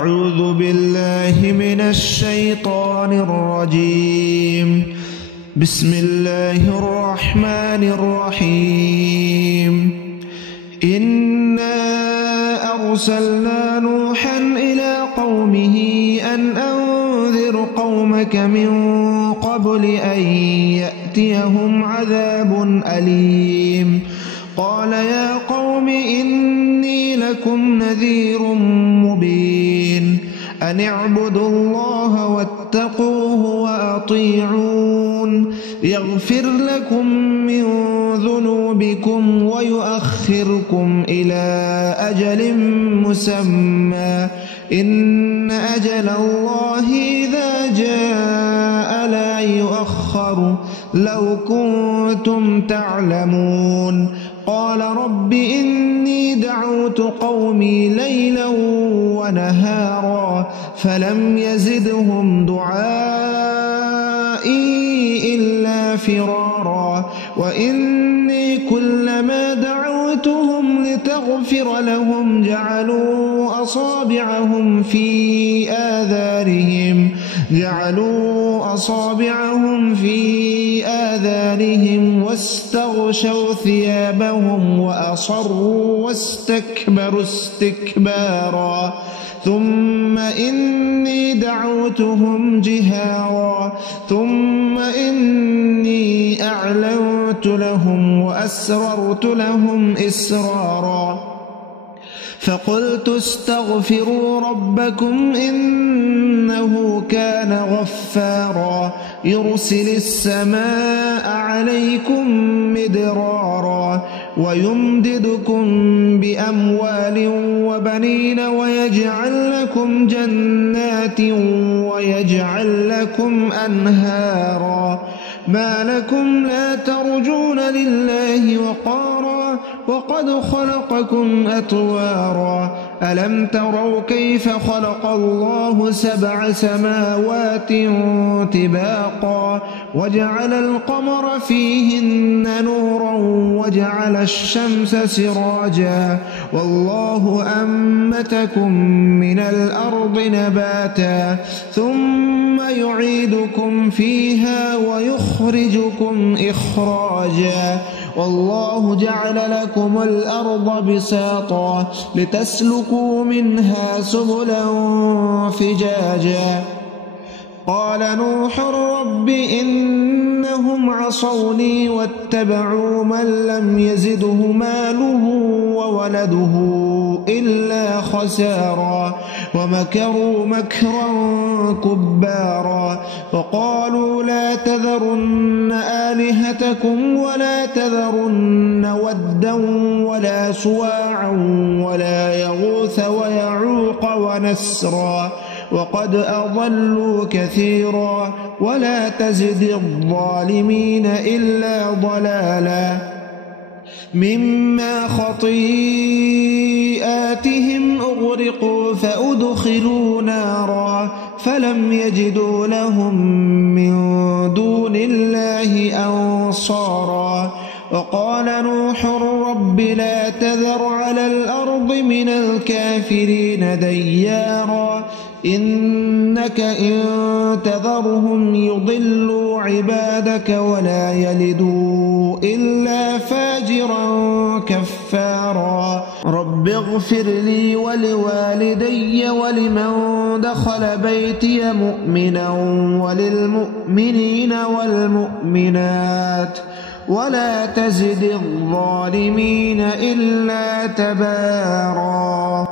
أعوذ بالله من الشيطان الرجيم. بسم الله الرحمن الرحيم. إنا أرسلنا نوحا إلى قومه أن أنذر قومك من قبل أن يأتيهم عذاب أليم. قال يا قوم إني لكم نذير مبين. أن اعبدوا الله واتقوه وأطيعون يغفر لكم من ذنوبكم ويؤخركم إلى أجل مسمى إن أجل الله إذا جاء لا يؤخر لو كنتم تعلمون. قال رب إني دعوت قومي ليلا ونهارا فلم يزدهم دعائي إلا فرارا. وإني كلما دعوتهم لتغفر لهم جعلوا أصابعهم في آذانهم واستغشوا ثيابهم وأصروا واستكبروا استكبارا. ثم إني دعوتهم جهارا ثم إني أعلنت لهم وأسررت لهم إسرارا. فقلت استغفروا ربكم إنه كان غفارا يرسل السماء عليكم مدرارا ويمددكم بأموال وبنين ويجعل لكم جنات ويجعل لكم أنهارا. ما لكم لا ترجون لله وقارا وقد خلقكم أطوارا. ألم تروا كيف خلق الله 7 سماوات طباقا وجعل القمر فيهن نورا وجعل الشمس سراجا والله أنبتكم من الأرض نباتا ثم يعيدكم فيها ويخرجكم إخراجا. والله جعل لكم الأرض بساطا لتسلكوا منها سبلا فجاجا. قال نوح رب إنهم عصوني واتبعوا من لم يزده ماله وولده إلا خسارا ومكروا مكرا كبارا. وقالوا لا تذرن آلهتكم ولا تذرن ودا ولا سواعا ولا يغوث ويعوق ونسرا وقد أضلوا كثيرا ولا تزد الظالمين إلا ضلالا. مما خطيئاتهم أغرقوا فأدخلوا نارا فلم يجدوا لهم من دون الله أنصارا. وقال نوح رب لا تذر على الأرض من الكافرين ديارا إنك إن تذرهم يضلوا عبادك ولا يلدوا إلا فاجرا كفارا. رب اغفر لي ولوالدي ولمن دخل بيتي مؤمنا وللمؤمنين والمؤمنات ولا تزد الظالمين إلا تبارا.